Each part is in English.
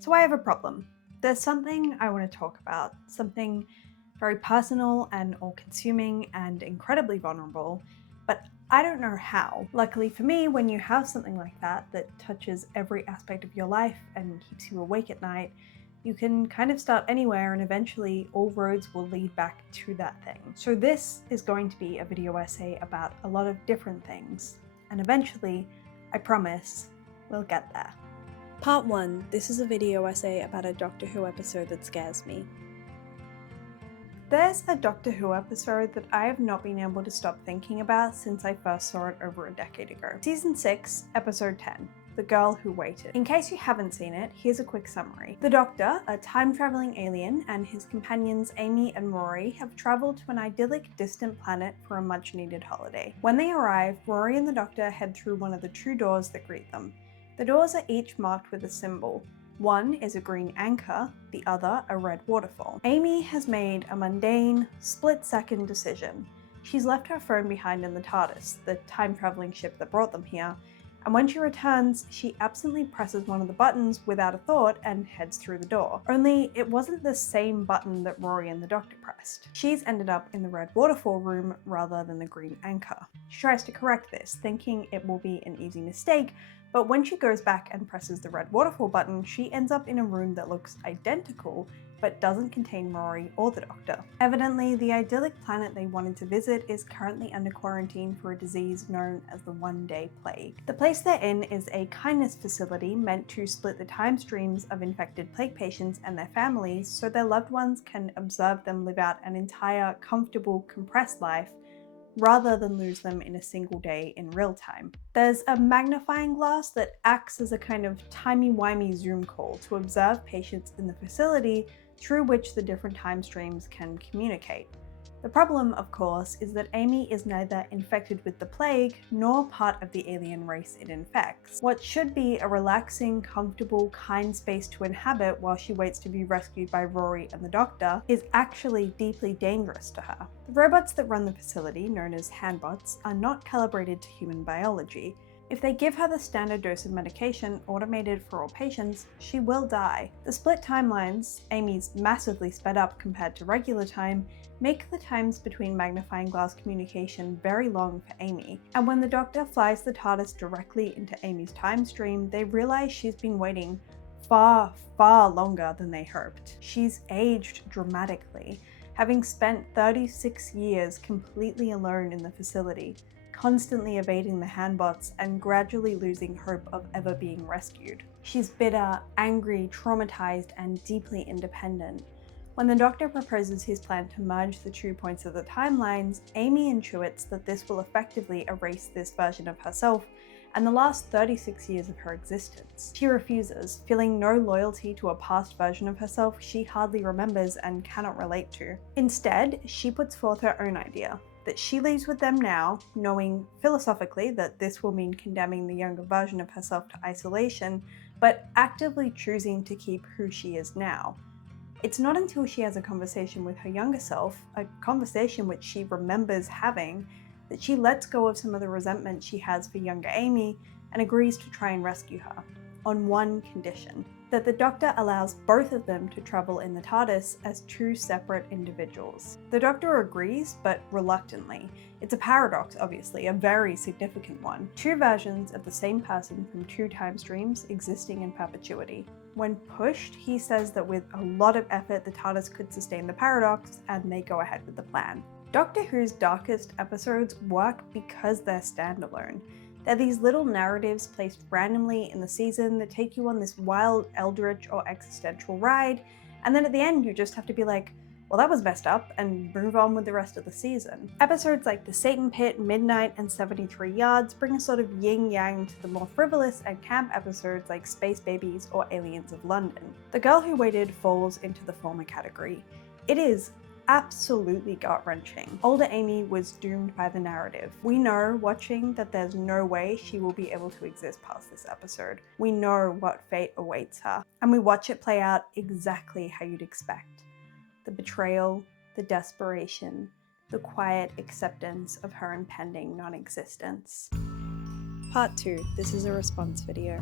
So I have a problem. There's something I want to talk about, something very personal and all-consuming and incredibly vulnerable, but I don't know how. Luckily for me, when you have something like that touches every aspect of your life and keeps you awake at night, you can kind of start anywhere and eventually all roads will lead back to that thing. So this is going to be a video essay about a lot of different things, and eventually, I promise, we'll get there. Part 1. This is a video essay about a Doctor Who episode that scares me. There's a Doctor Who episode that I have not been able to stop thinking about since I first saw it over a decade ago. Season 6, Episode 10, The Girl Who Waited. In case you haven't seen it, here's a quick summary. The Doctor, a time-travelling alien, and his companions Amy and Rory have travelled to an idyllic, distant planet for a much-needed holiday. When they arrive, Rory and the Doctor head through one of the 2 doors that greet them. The doors are each marked with a symbol. One is a green anchor, the other a red waterfall. Amy has made a mundane, split-second decision. She's left her phone behind in the TARDIS, the time-travelling ship that brought them here, and when she returns, she absently presses one of the buttons without a thought and heads through the door. Only it wasn't the same button that Rory and the Doctor pressed. She's ended up in the red waterfall room rather than the green anchor. She tries to correct this, thinking it will be an easy mistake, but when she goes back and presses the red waterfall button, she ends up in a room that looks identical, but doesn't contain Rory or the Doctor. Evidently, the idyllic planet they wanted to visit is currently under quarantine for a disease known as the One-Day Plague. The place they're in is a kindness facility meant to split the time streams of infected plague patients and their families so their loved ones can observe them live out an entire, comfortable, compressed life, rather than lose them in a single day in real time. There's a magnifying glass that acts as a kind of timey-wimey Zoom call to observe patients in the facility through which the different time streams can communicate. The problem, of course, is that Amy is neither infected with the plague nor part of the alien race it infects. What should be a relaxing, comfortable, kind space to inhabit while she waits to be rescued by Rory and the Doctor is actually deeply dangerous to her. The robots that run the facility, known as handbots, are not calibrated to human biology. If they give her the standard dose of medication automated for all patients, she will die. The split timelines, Amy's massively sped up compared to regular time, make the times between magnifying glass communication very long for Amy. And when the Doctor flies the TARDIS directly into Amy's time stream, they realize she's been waiting far, far longer than they hoped. She's aged dramatically, having spent 36 years completely alone in the facility, constantly evading the handbots and gradually losing hope of ever being rescued. She's bitter, angry, traumatized, and deeply independent. When the Doctor proposes his plan to merge the 2 points of the timelines, Amy intuits that this will effectively erase this version of herself and the last 36 years of her existence. She refuses, feeling no loyalty to a past version of herself she hardly remembers and cannot relate to. Instead, she puts forth her own idea, that she leaves with them now, knowing philosophically that this will mean condemning the younger version of herself to isolation, but actively choosing to keep who she is now. It's not until she has a conversation with her younger self, a conversation which she remembers having, that she lets go of some of the resentment she has for younger Amy and agrees to try and rescue her, on one condition: that the Doctor allows both of them to travel in the TARDIS as 2 separate individuals. The Doctor agrees, but reluctantly. It's a paradox, obviously, a very significant one. 2 versions of the same person from 2 time streams existing in perpetuity. When pushed, he says that with a lot of effort the TARDIS could sustain the paradox, and they go ahead with the plan. Doctor Who's darkest episodes work because they're standalone. They're these little narratives placed randomly in the season that take you on this wild, eldritch, or existential ride, and then at the end you just have to be like, well, that was messed up, and move on with the rest of the season. Episodes like The Satan Pit, Midnight, and 73 Yards bring a sort of yin-yang to the more frivolous and camp episodes like Space Babies or Aliens of London. The Girl Who Waited falls into the former category. It is absolutely gut-wrenching. Older Amy was doomed by the narrative. We know, watching, that there's no way she will be able to exist past this episode. We know what fate awaits her, and we watch it play out exactly how you'd expect. The betrayal, the desperation, the quiet acceptance of her impending non-existence. Part 2. This is a response video.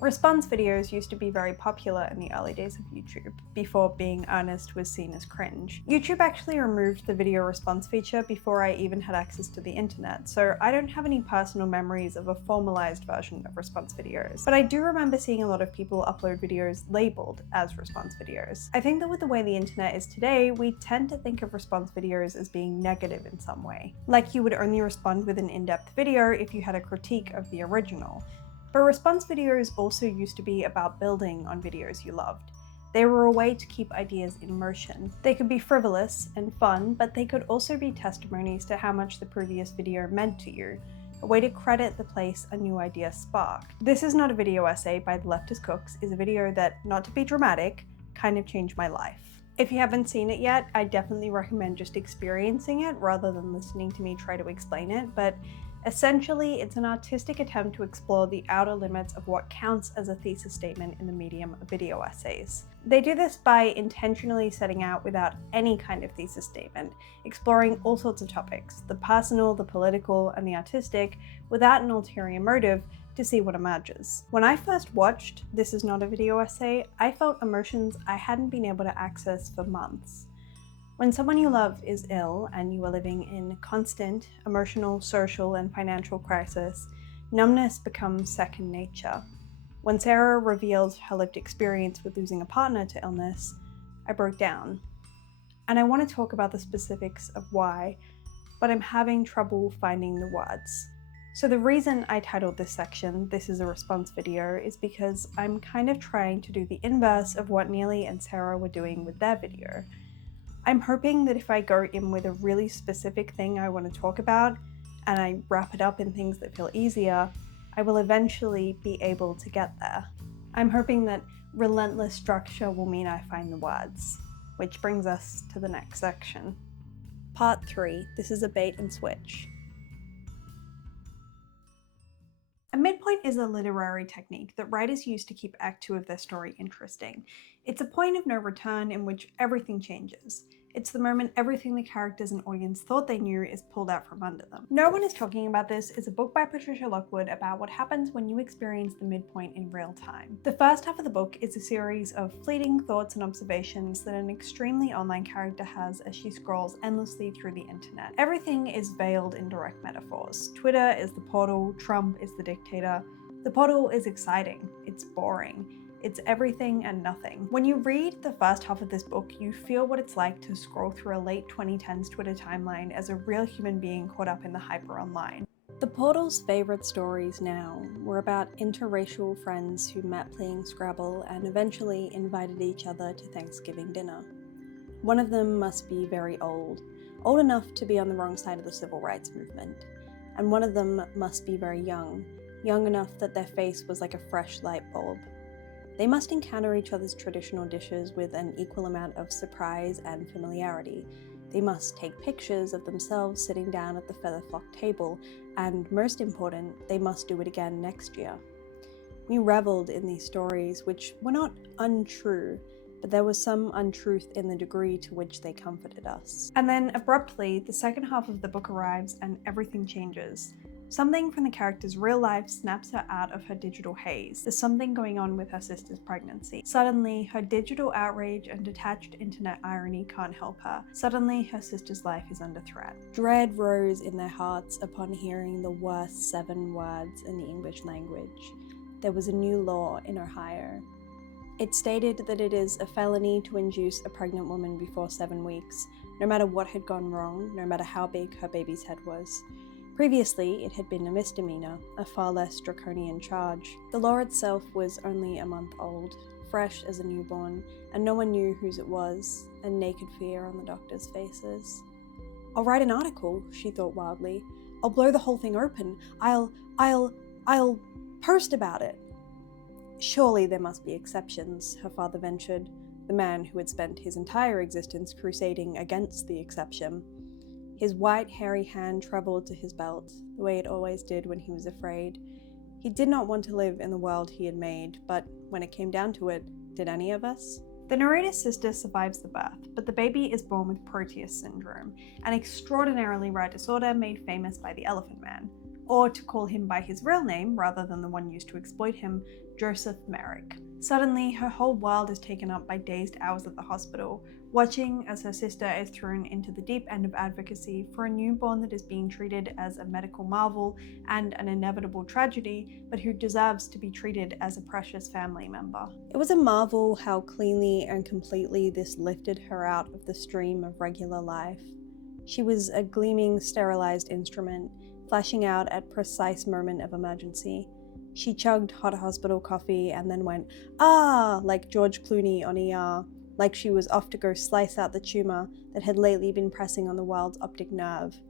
Response videos used to be very popular in the early days of YouTube, before being earnest was seen as cringe. YouTube actually removed the video response feature before I even had access to the internet, so I don't have any personal memories of a formalized version of response videos. But I do remember seeing a lot of people upload videos labeled as response videos. I think that with the way the internet is today, we tend to think of response videos as being negative in some way. Like you would only respond with an in-depth video if you had a critique of the original. But response videos also used to be about building on videos you loved. They were a way to keep ideas in motion. They could be frivolous and fun, but they could also be testimonies to how much the previous video meant to you, a way to credit the place a new idea sparked. This Is Not a Video Essay by The Leftist Cooks is a video that, not to be dramatic, kind of changed my life. If you haven't seen it yet, I definitely recommend just experiencing it rather than listening to me try to explain it, but essentially, it's an artistic attempt to explore the outer limits of what counts as a thesis statement in the medium of video essays. They do this by intentionally setting out without any kind of thesis statement, exploring all sorts of topics, the personal, the political, and the artistic, without an ulterior motive, to see what emerges. When I first watched This Is Not a Video Essay, I felt emotions I hadn't been able to access for months. When someone you love is ill and you are living in constant emotional, social, and financial crisis, numbness becomes second nature. When Sarah revealed her lived experience with losing a partner to illness, I broke down. And I want to talk about the specifics of why, but I'm having trouble finding the words. So the reason I titled this section, This Is a Response Video, is because I'm kind of trying to do the inverse of what Neely and Sarah were doing with their video. I'm hoping that if I go in with a really specific thing I want to talk about, and I wrap it up in things that feel easier, I will eventually be able to get there. I'm hoping that relentless structure will mean I find the words, which brings us to the next section. Part 3, this is a bait and switch. A midpoint is a literary technique that writers use to keep Act 2 of their story interesting. It's a point of no return in which everything changes. It's the moment everything the characters and audience thought they knew is pulled out from under them. No One Is Talking About This is a book by Patricia Lockwood about what happens when you experience the midpoint in real time. The first half of the book is a series of fleeting thoughts and observations that an extremely online character has as she scrolls endlessly through the internet. Everything is veiled in direct metaphors. Twitter is the portal, Trump is the dictator. The portal is exciting, it's boring. It's everything and nothing. When you read the first half of this book, you feel what it's like to scroll through a late 2010s Twitter timeline as a real human being caught up in the hyper online. The portal's favourite stories now were about interracial friends who met playing Scrabble and eventually invited each other to Thanksgiving dinner. One of them must be very old enough to be on the wrong side of the civil rights movement, and one of them must be very young enough that their face was like a fresh light bulb. They must encounter each other's traditional dishes with an equal amount of surprise and familiarity. They must take pictures of themselves sitting down at the feather-flock table, and most important, they must do it again next year. We reveled in these stories, which were not untrue, but there was some untruth in the degree to which they comforted us. And then, abruptly, the second half of the book arrives and everything changes. Something from the character's real life snaps her out of her digital haze. There's something going on with her sister's pregnancy. Suddenly, her digital outrage and detached internet irony can't help her. Suddenly, her sister's life is under threat. Dread rose in their hearts upon hearing the worst 7 words in the English language. There was a new law in Ohio. It stated that it is a felony to induce a pregnant woman before 7 weeks, no matter what had gone wrong, no matter how big her baby's head was. Previously, it had been a misdemeanor, a far less draconian charge. The law itself was only a month old, fresh as a newborn, and no one knew whose it was, and naked fear on the doctors' faces. I'll write an article, she thought wildly. I'll blow the whole thing open. I'll post about it. Surely there must be exceptions, her father ventured, the man who had spent his entire existence crusading against the exception. His white, hairy hand traveled to his belt, the way it always did when he was afraid. He did not want to live in the world he had made, but when it came down to it, did any of us? The narrator's sister survives the birth, but the baby is born with Proteus syndrome, an extraordinarily rare disorder made famous by the Elephant Man. or to call him by his real name rather than the one used to exploit him, Joseph Merrick. Suddenly, her whole world is taken up by dazed hours at the hospital, watching as her sister is thrown into the deep end of advocacy for a newborn that is being treated as a medical marvel and an inevitable tragedy, but who deserves to be treated as a precious family member. It was a marvel how cleanly and completely this lifted her out of the stream of regular life. She was a gleaming, sterilized instrument, flashing out at precise moment of emergency. She chugged hot hospital coffee and then went, "Ah!" like George Clooney on ER, like she was off to go slice out the tumor that had lately been pressing on the world's optic nerve.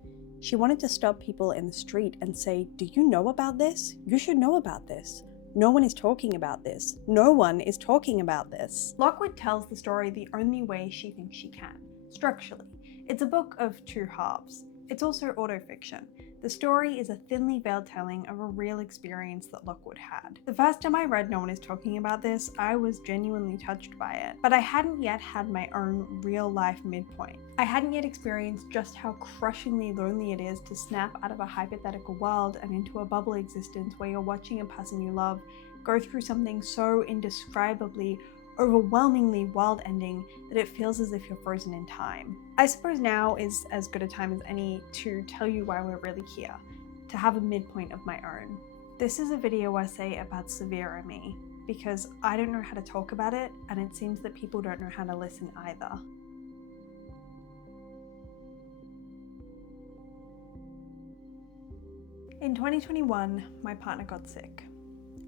She wanted to stop people in the street and say, "Do you know about this? You should know about this. No one is talking about this. No one is talking about this." Lockwood tells the story the only way she thinks she can, structurally. It's a book of two halves. It's also autofiction. The story is a thinly veiled telling of a real experience that Lockwood had. The first time I read No One Is Talking About This, I was genuinely touched by it, but I hadn't yet had my own real life midpoint. I hadn't yet experienced just how crushingly lonely it is to snap out of a hypothetical world and into a bubble existence where you're watching a person you love go through something so indescribably, overwhelmingly world-ending that it feels as if you're frozen in time. I suppose now is as good a time as any to tell you why we're really here, to have a midpoint of my own. This is a video essay about severe ME, because I don't know how to talk about it, and it seems that people don't know how to listen either. In 2021, my partner got sick.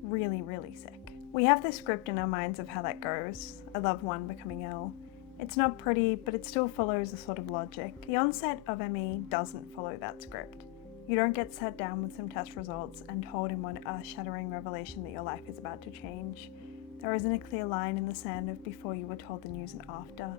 Really, really sick. We have this script in our minds of how that goes, a loved one becoming ill. It's not pretty, but it still follows a sort of logic. The onset of ME doesn't follow that script. You don't get sat down with some test results and told in one earth-shattering revelation that your life is about to change. There isn't a clear line in the sand of before you were told the news and after.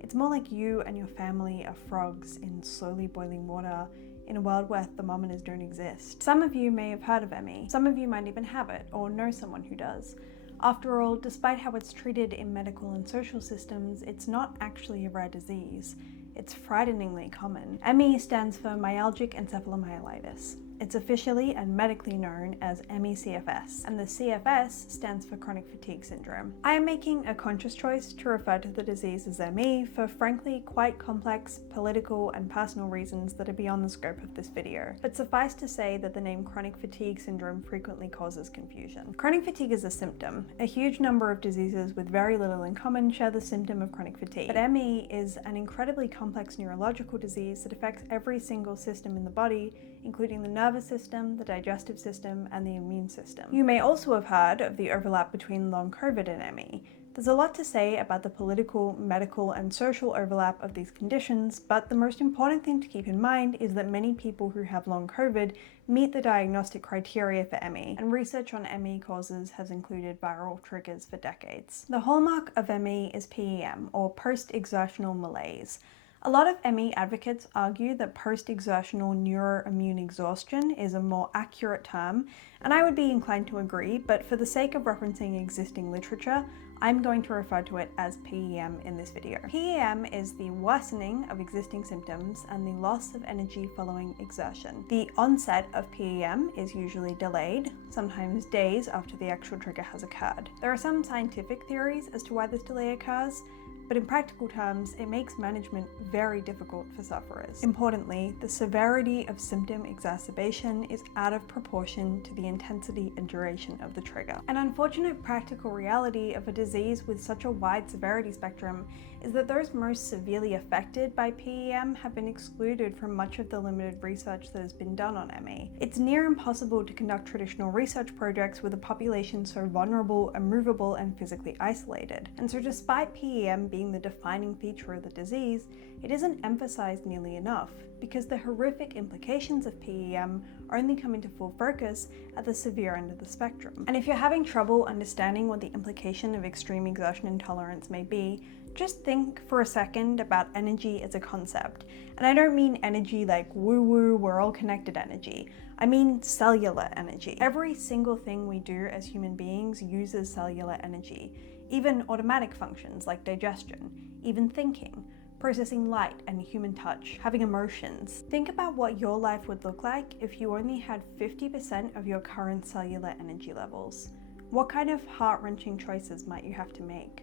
It's more like you and your family are frogs in slowly boiling water in a world where thermometers don't exist. Some of you may have heard of ME. Some of you might even have it or know someone who does. After all, despite how it's treated in medical and social systems, it's not actually a rare disease. It's frighteningly common. ME stands for Myalgic Encephalomyelitis. It's officially and medically known as ME-CFS, and the CFS stands for chronic fatigue syndrome. I am making a conscious choice to refer to the disease as ME for frankly quite complex political and personal reasons that are beyond the scope of this video, but suffice to say that the name chronic fatigue syndrome frequently causes confusion. Chronic fatigue is a symptom. A huge number of diseases with very little in common share the symptom of chronic fatigue, but ME is an incredibly complex neurological disease that affects every single system in the body, including the nervous system, the digestive system, and the immune system. You may also have heard of the overlap between Long Covid and ME. There's a lot to say about the political, medical, and social overlap of these conditions, but the most important thing to keep in mind is that many people who have Long Covid meet the diagnostic criteria for ME, and research on ME causes has included viral triggers for decades. The hallmark of ME is PEM, or Post-Exertional Malaise. A lot of ME advocates argue that post-exertional neuroimmune exhaustion is a more accurate term, and I would be inclined to agree, but for the sake of referencing existing literature, I'm going to refer to it as PEM in this video. PEM is the worsening of existing symptoms and the loss of energy following exertion. The onset of PEM is usually delayed, sometimes days after the actual trigger has occurred. There are some scientific theories as to why this delay occurs, but in practical terms, it makes management very difficult for sufferers. Importantly, the severity of symptom exacerbation is out of proportion to the intensity and duration of the trigger. An unfortunate practical reality of a disease with such a wide severity spectrum is that those most severely affected by PEM have been excluded from much of the limited research that has been done on ME. It's near impossible to conduct traditional research projects with a population so vulnerable, immovable, and physically isolated. And so despite PEM being the defining feature of the disease, it isn't emphasized nearly enough, because the horrific implications of PEM only come into full focus at the severe end of the spectrum. And if you're having trouble understanding what the implication of extreme exertion intolerance may be, just think for a second about energy as a concept. And I don't mean energy like woo-woo, we're all connected energy. I mean cellular energy. Every single thing we do as human beings uses cellular energy. Even automatic functions like digestion, even thinking. processing light and human touch, having emotions. Think about what your life would look like if you only had 50% of your current cellular energy levels. What kind of heart-wrenching choices might you have to make?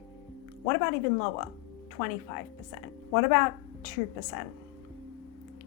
What about even lower? 25%. What about 2%?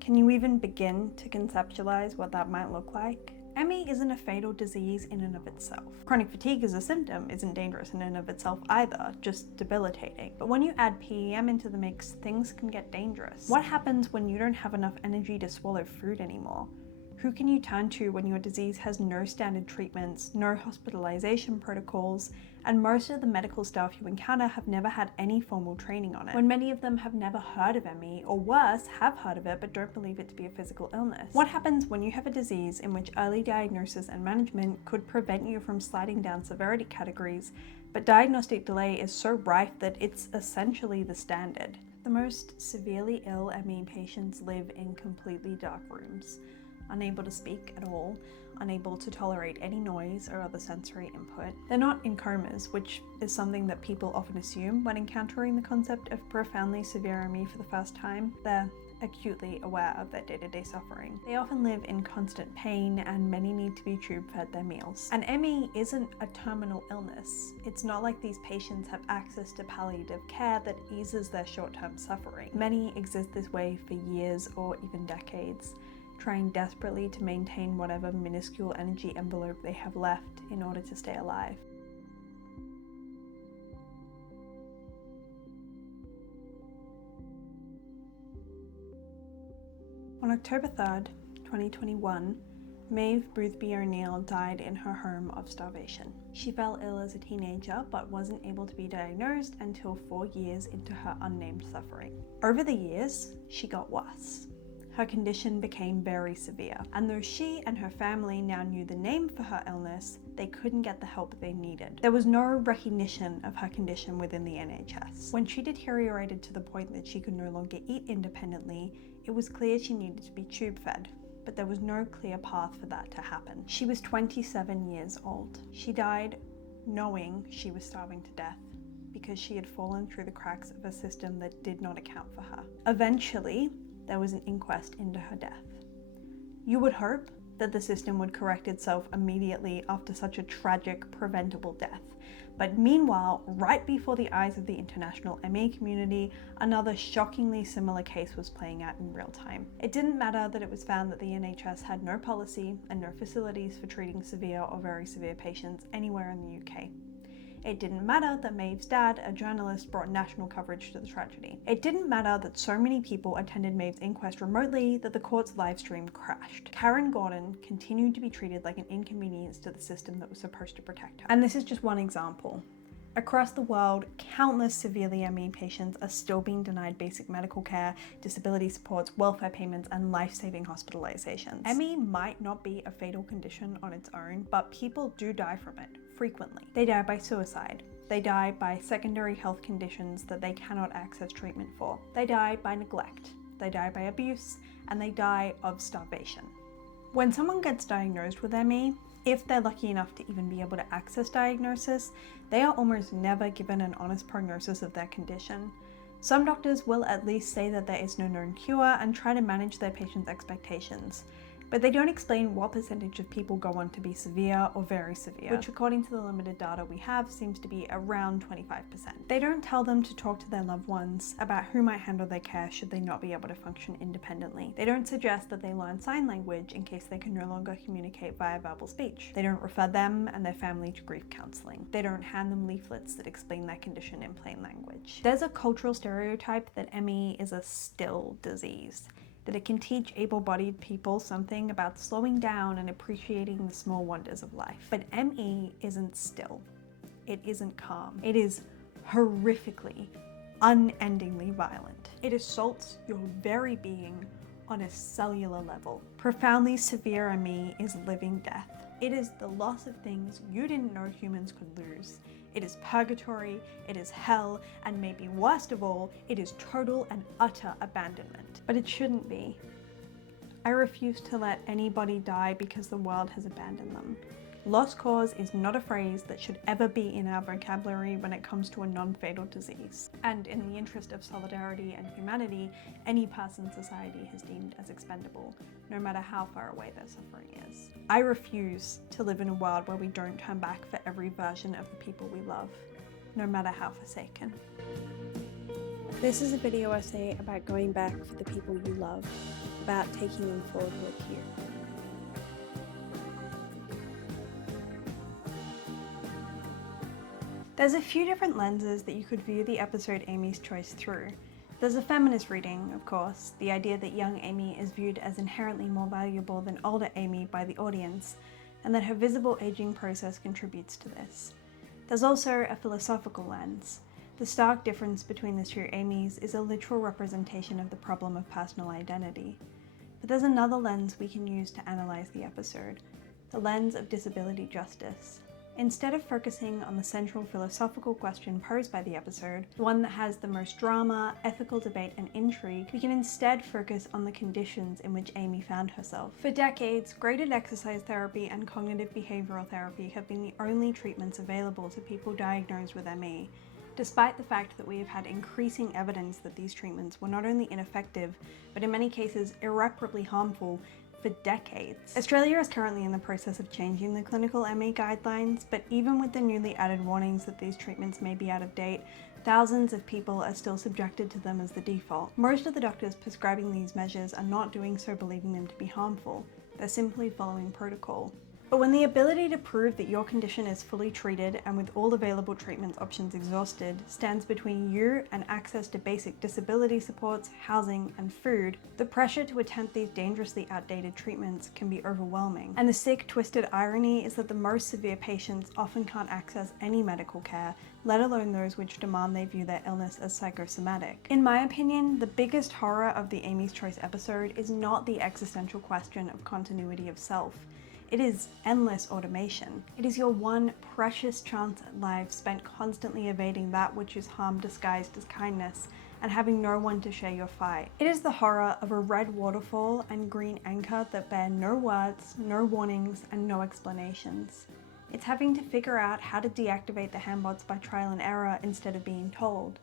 Can you even begin to conceptualize what that might look like? ME isn't a fatal disease in and of itself. Chronic fatigue as a symptom isn't dangerous in and of itself either, just debilitating. But when you add PEM into the mix, things can get dangerous. What happens when you don't have enough energy to swallow food anymore? Who can you turn to when your disease has no standard treatments, no hospitalization protocols, and most of the medical staff you encounter have never had any formal training on it, when many of them have never heard of ME, or worse, have heard of it but don't believe it to be a physical illness? What happens when you have a disease in which early diagnosis and management could prevent you from sliding down severity categories, but diagnostic delay is so rife that it's essentially the standard? The most severely ill ME patients live in completely dark rooms, unable to speak at all, unable to tolerate any noise or other sensory input. They're not in comas, which is something that people often assume when encountering the concept of profoundly severe ME for the first time. They're acutely aware of their day-to-day suffering. They often live in constant pain, and many need to be tube-fed their meals. And ME isn't a terminal illness. It's not like these patients have access to palliative care that eases their short-term suffering. Many exist this way for years or even decades, trying desperately to maintain whatever minuscule energy envelope they have left in order to stay alive. On October 3rd, 2021, Maeve Boothby-O'Neill died in her home of starvation. She fell ill as a teenager but wasn't able to be diagnosed until 4 years into her unnamed suffering. Over the years, she got worse. Her condition became very severe, and though she and her family now knew the name for her illness, they couldn't get the help they needed. There was no recognition of her condition within the NHS. When she deteriorated to the point that she could no longer eat independently, it was clear she needed to be tube-fed, but there was no clear path for that to happen. She was 27 years old. She died knowing she was starving to death, because she had fallen through the cracks of a system that did not account for her. Eventually, there was an inquest into her death. You would hope that the system would correct itself immediately after such a tragic, preventable death. But meanwhile, right before the eyes of the international ME community, another shockingly similar case was playing out in real time. It didn't matter that it was found that the NHS had no policy and no facilities for treating severe or very severe patients anywhere in the UK. It didn't matter that Maeve's dad, a journalist, brought national coverage to the tragedy. It didn't matter that so many people attended Maeve's inquest remotely that the court's livestream crashed. Karen Gordon continued to be treated like an inconvenience to the system that was supposed to protect her. And this is just one example. Across the world, countless severely ME patients are still being denied basic medical care, disability supports, welfare payments, and life-saving hospitalizations. ME might not be a fatal condition on its own, but people do die from it, frequently. They die by suicide. They die by secondary health conditions that they cannot access treatment for. They die by neglect. They die by abuse, and they die of starvation. When someone gets diagnosed with ME, if they're lucky enough to even be able to access diagnosis, they are almost never given an honest prognosis of their condition. Some doctors will at least say that there is no known cure and try to manage their patients' expectations, but they don't explain what percentage of people go on to be severe or very severe, which according to the limited data we have seems to be around 25%. They don't tell them to talk to their loved ones about who might handle their care should they not be able to function independently. They don't suggest that they learn sign language in case they can no longer communicate via verbal speech. They don't refer them and their family to grief counselling. They don't hand them leaflets that explain their condition in plain language. There's a cultural stereotype that ME is a still disease, that it can teach able-bodied people something about slowing down and appreciating the small wonders of life. But ME isn't still. It isn't calm. It is horrifically, unendingly violent. It assaults your very being on a cellular level. Profoundly severe ME is living death. It is the loss of things you didn't know humans could lose. It is purgatory, it is hell, and maybe worst of all, it is total and utter abandonment. But it shouldn't be. I refuse to let anybody die because the world has abandoned them. Lost cause is not a phrase that should ever be in our vocabulary when it comes to a non-fatal disease. And in the interest of solidarity and humanity, any person society has deemed as expendable, no matter how far away their suffering is. I refuse to live in a world where we don't turn back for every version of the people we love, no matter how forsaken. This is a video essay about going back for the people you love, about taking them forward with you. There's a few different lenses that you could view the episode Amy's Choice through. There's a feminist reading, of course, the idea that young Amy is viewed as inherently more valuable than older Amy by the audience, and that her visible aging process contributes to this. There's also a philosophical lens. The stark difference between the two Amys is a literal representation of the problem of personal identity. But there's another lens we can use to analyse the episode, the lens of disability justice. Instead of focusing on the central philosophical question posed by the episode, the one that has the most drama, ethical debate and intrigue, we can instead focus on the conditions in which Amy found herself. For decades, graded exercise therapy and cognitive behavioural therapy have been the only treatments available to people diagnosed with ME, despite the fact that we have had increasing evidence that these treatments were not only ineffective, but in many cases irreparably harmful for decades. Australia is currently in the process of changing the clinical ME guidelines, but even with the newly added warnings that these treatments may be out of date, thousands of people are still subjected to them as the default. Most of the doctors prescribing these measures are not doing so believing them to be harmful, they're simply following protocol. But when the ability to prove that your condition is fully treated and with all available treatment options exhausted stands between you and access to basic disability supports, housing, and food, the pressure to attempt these dangerously outdated treatments can be overwhelming. And the sick, twisted irony is that the most severe patients often can't access any medical care, let alone those which demand they view their illness as psychosomatic. In my opinion, the biggest horror of the Amy's Choice episode is not the existential question of continuity of self. It is endless automation. It is your one precious chance at life spent constantly evading that which is harm disguised as kindness and having no one to share your fight. It is the horror of a red waterfall and green anchor that bear no words, no warnings, and no explanations. It's having to figure out how to deactivate the handbots by trial and error instead of being told.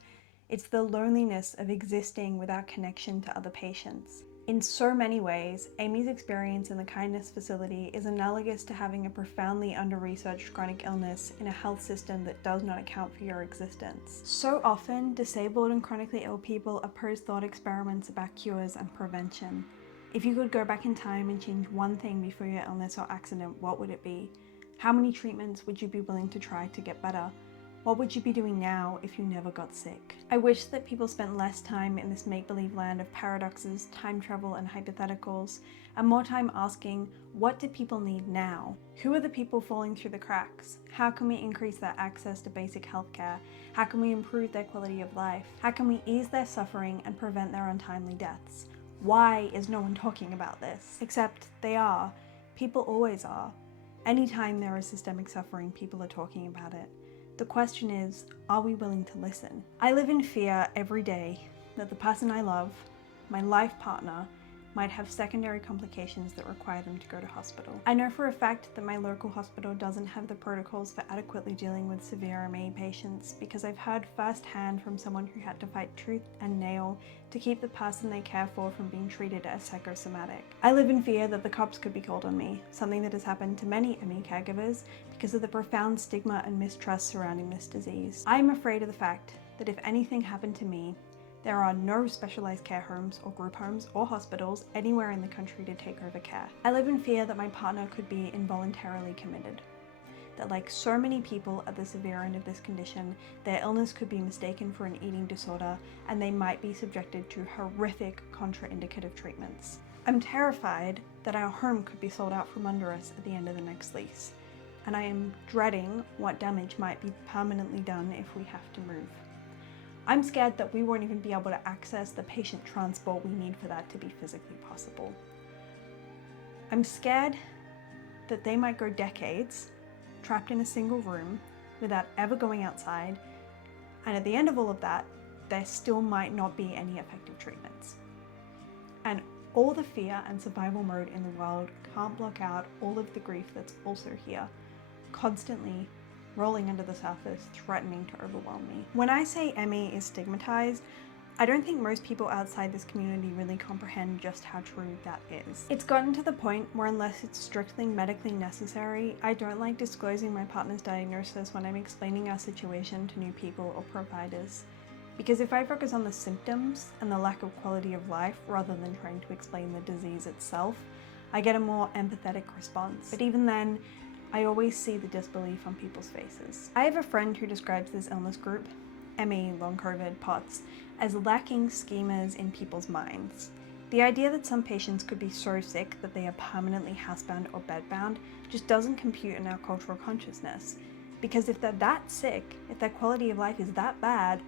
It's the loneliness of existing without connection to other patients. In so many ways, Amy's experience in the kindness facility is analogous to having a profoundly under-researched chronic illness in a health system that does not account for your existence. So often, disabled and chronically ill people oppose thought experiments about cures and prevention. If you could go back in time and change one thing before your illness or accident, what would it be? How many treatments would you be willing to try to get better? What would you be doing now if you never got sick? I wish that people spent less time in this make-believe land of paradoxes, time travel, and hypotheticals, and more time asking, what do people need now? Who are the people falling through the cracks? How can we increase their access to basic healthcare? How can we improve their quality of life? How can we ease their suffering and prevent their untimely deaths? Why is no one talking about this? Except they are. People always are. Anytime there is systemic suffering, people are talking about it. The question is, are we willing to listen? I live in fear every day that the person I love, my life partner, might have secondary complications that require them to go to hospital. I know for a fact that my local hospital doesn't have the protocols for adequately dealing with severe ME patients because I've heard firsthand from someone who had to fight tooth and nail to keep the person they care for from being treated as psychosomatic. I live in fear that the cops could be called on me, something that has happened to many ME caregivers because of the profound stigma and mistrust surrounding this disease. I am afraid of the fact that if anything happened to me, there are no specialised care homes or group homes or hospitals anywhere in the country to take over care. I live in fear that my partner could be involuntarily committed. That like so many people at the severe end of this condition, their illness could be mistaken for an eating disorder and they might be subjected to horrific contraindicative treatments. I'm terrified that our home could be sold out from under us at the end of the next lease. And I am dreading what damage might be permanently done if we have to move. I'm scared that we won't even be able to access the patient transport we need for that to be physically possible. I'm scared that they might go decades trapped in a single room without ever going outside, and at the end of all of that, there still might not be any effective treatments. And all the fear and survival mode in the world can't block out all of the grief that's also here. constantly rolling under the surface, threatening to overwhelm me. When I say ME is stigmatized, I don't think most people outside this community really comprehend just how true that is. It's gotten to the point where unless it's strictly medically necessary, I don't like disclosing my partner's diagnosis when I'm explaining our situation to new people or providers. Because if I focus on the symptoms and the lack of quality of life rather than trying to explain the disease itself, I get a more empathetic response. But even then, I always see the disbelief on people's faces. I have a friend who describes this illness group, ME, Long Covid, POTS, as lacking schemas in people's minds. The idea that some patients could be so sick that they are permanently housebound or bedbound just doesn't compute in our cultural consciousness. Because if they're that sick, if their quality of life is that bad,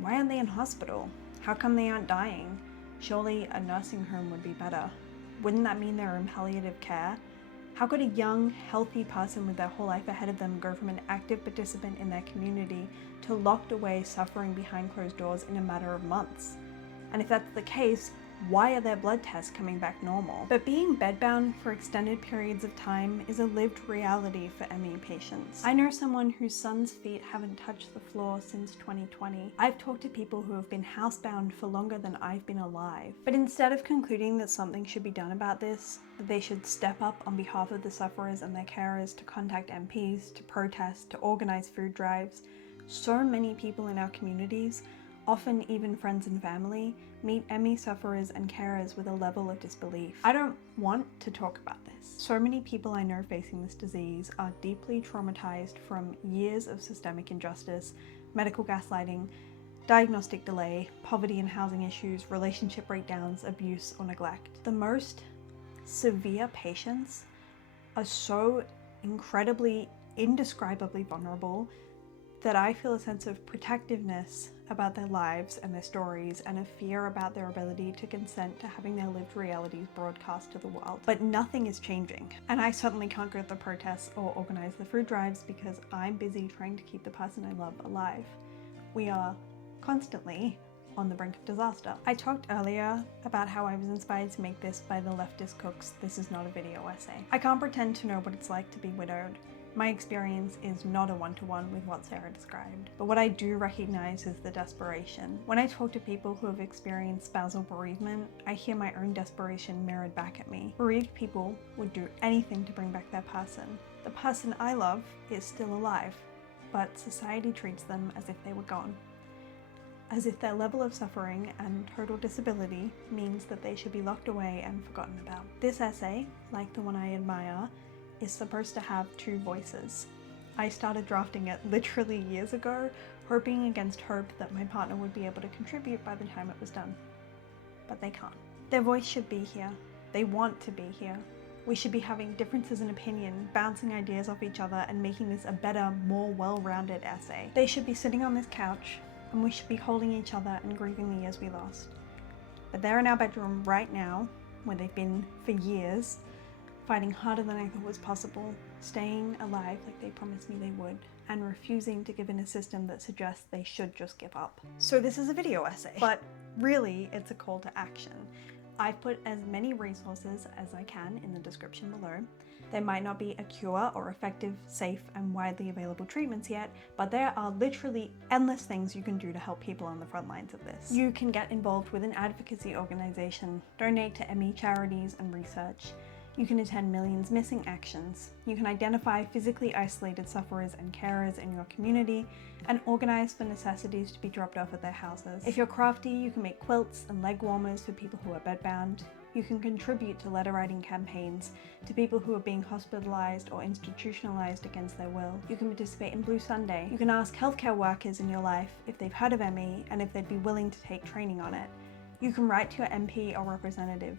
why aren't they in hospital? How come they aren't dying? Surely a nursing home would be better. Wouldn't that mean they're in palliative care? How could a young, healthy person with their whole life ahead of them go from an active participant in their community to locked away suffering behind closed doors in a matter of months? And if that's the case, why are their blood tests coming back normal? But being bedbound for extended periods of time is a lived reality for ME patients. I know someone whose son's feet haven't touched the floor since 2020. I've talked to people who have been housebound for longer than I've been alive. But instead of concluding that something should be done about this, that they should step up on behalf of the sufferers and their carers to contact MPs, to protest, to organize food drives, so many people in our communities, often even friends and family, meet ME sufferers and carers with a level of disbelief. I don't want to talk about this. So many people I know facing this disease are deeply traumatized from years of systemic injustice, medical gaslighting, diagnostic delay, poverty and housing issues, relationship breakdowns, abuse or neglect. The most severe patients are so incredibly, indescribably vulnerable that I feel a sense of protectiveness about their lives and their stories and a fear about their ability to consent to having their lived realities broadcast to the world. But nothing is changing. And I certainly can't go to the protests or organize the food drives because I'm busy trying to keep the person I love alive. We are constantly on the brink of disaster. I talked earlier about how I was inspired to make this by the leftist cooks This Is Not a Video essay. I can't pretend to know what it's like to be widowed. My experience is not a one-to-one with what Sarah described, but what I do recognize is the desperation. When I talk to people who have experienced spousal bereavement, I hear my own desperation mirrored back at me. Bereaved people would do anything to bring back their person. The person I love is still alive, but society treats them as if they were gone. As if their level of suffering and total disability means that they should be locked away and forgotten about. This essay, like the one I admire, is supposed to have two voices. I started drafting it literally years ago, hoping against hope that my partner would be able to contribute by the time it was done. But they can't. Their voice should be here. They want to be here. We should be having differences in opinion, bouncing ideas off each other and making this a better, more well-rounded essay. They should be sitting on this couch and we should be holding each other and grieving the years we lost. But they're in our bedroom right now, where they've been for years, fighting harder than I thought was possible, staying alive like they promised me they would, and refusing to give in a system that suggests they should just give up. So this is a video essay, but really it's a call to action. I've put as many resources as I can in the description below. There might not be a cure or effective, safe, and widely available treatments yet, but there are literally endless things you can do to help people on the front lines of this. You can get involved with an advocacy organization, donate to ME charities and research. You can attend Millions Missing Actions. You can identify physically isolated sufferers and carers in your community and organize for necessities to be dropped off at their houses. If you're crafty, you can make quilts and leg warmers for people who are bedbound. You can contribute to letter writing campaigns to people who are being hospitalized or institutionalized against their will. You can participate in Blue Sunday. You can ask healthcare workers in your life if they've heard of ME and if they'd be willing to take training on it. You can write to your MP or representative.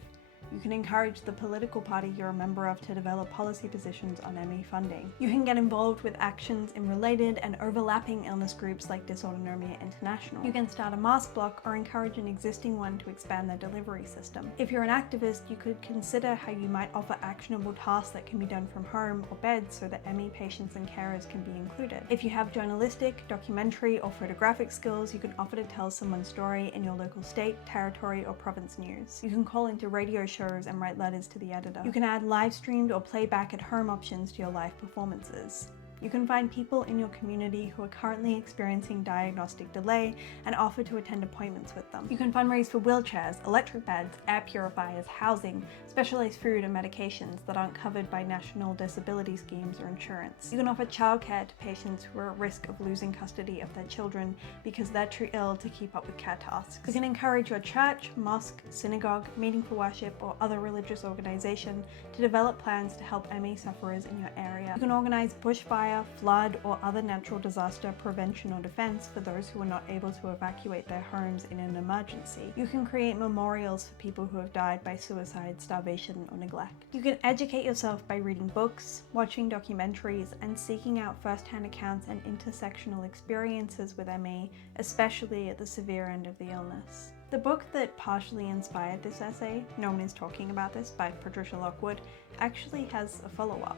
You can encourage the political party you're a member of to develop policy positions on ME funding. You can get involved with actions in related and overlapping illness groups like Dysautonomia International. You can start a mask block or encourage an existing one to expand their delivery system. If you're an activist, you could consider how you might offer actionable tasks that can be done from home or bed so that ME patients and carers can be included. If you have journalistic, documentary, or photographic skills, you can offer to tell someone's story in your local state, territory, or province news. You can call into radio shows and write letters to the editor. You can add live streamed or playback at home options to your live performances. You can find people in your community who are currently experiencing diagnostic delay and offer to attend appointments with them. You can fundraise for wheelchairs, electric beds, air purifiers, housing, specialized food and medications that aren't covered by national disability schemes or insurance. You can offer childcare to patients who are at risk of losing custody of their children because they're too ill to keep up with care tasks. You can encourage your church, mosque, synagogue, meeting for worship, or other religious organization to develop plans to help ME sufferers in your area. You can organize bushfire, flood, or other natural disaster prevention or defense for those who are not able to evacuate their homes in an emergency. You can create memorials for people who have died by suicide, starvation, or neglect. You can educate yourself by reading books, watching documentaries, and seeking out first-hand accounts and intersectional experiences with ME, especially at the severe end of the illness. The book that partially inspired this essay, No One Is Talking About This by Patricia Lockwood, actually has a follow-up.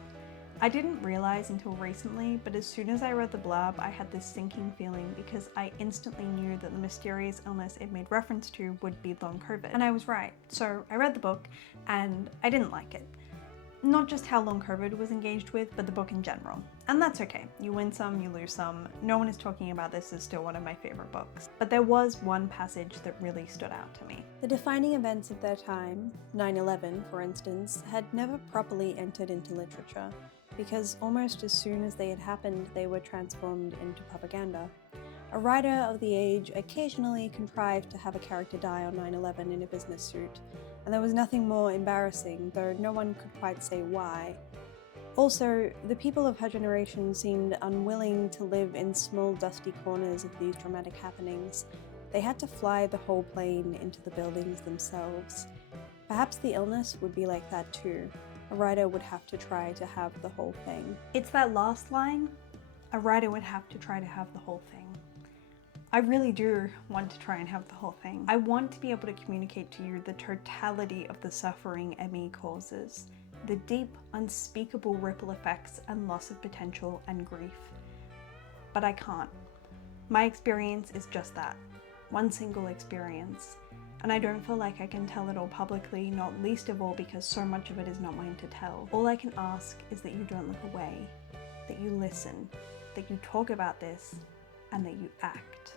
I didn't realize until recently, but as soon as I read the blurb, I had this sinking feeling because I instantly knew that the mysterious illness it made reference to would be long COVID. And I was right. So I read the book and I didn't like it. Not just how long COVID was engaged with, but the book in general. And that's okay. You win some, you lose some. No One Is Talking About This is still one of my favorite books. But there was one passage that really stood out to me. The defining events of their time, 9/11 for instance, had never properly entered into literature, because almost as soon as they had happened, they were transformed into propaganda. A writer of the age occasionally contrived to have a character die on 9/11 in a business suit, and there was nothing more embarrassing, though no one could quite say why. Also, the people of her generation seemed unwilling to live in small dusty corners of these dramatic happenings. They had to fly the whole plane into the buildings themselves. Perhaps the illness would be like that too. A writer would have to try to have the whole thing. It's that last line, a writer would have to try to have the whole thing. I really do want to try and have the whole thing. I want to be able to communicate to you the totality of the suffering ME causes, the deep, unspeakable ripple effects and loss of potential and grief. But I can't. My experience is just that, one single experience. And I don't feel like I can tell it all publicly, not least of all because so much of it is not mine to tell. All I can ask is that you don't look away, that you listen, that you talk about this, and that you act.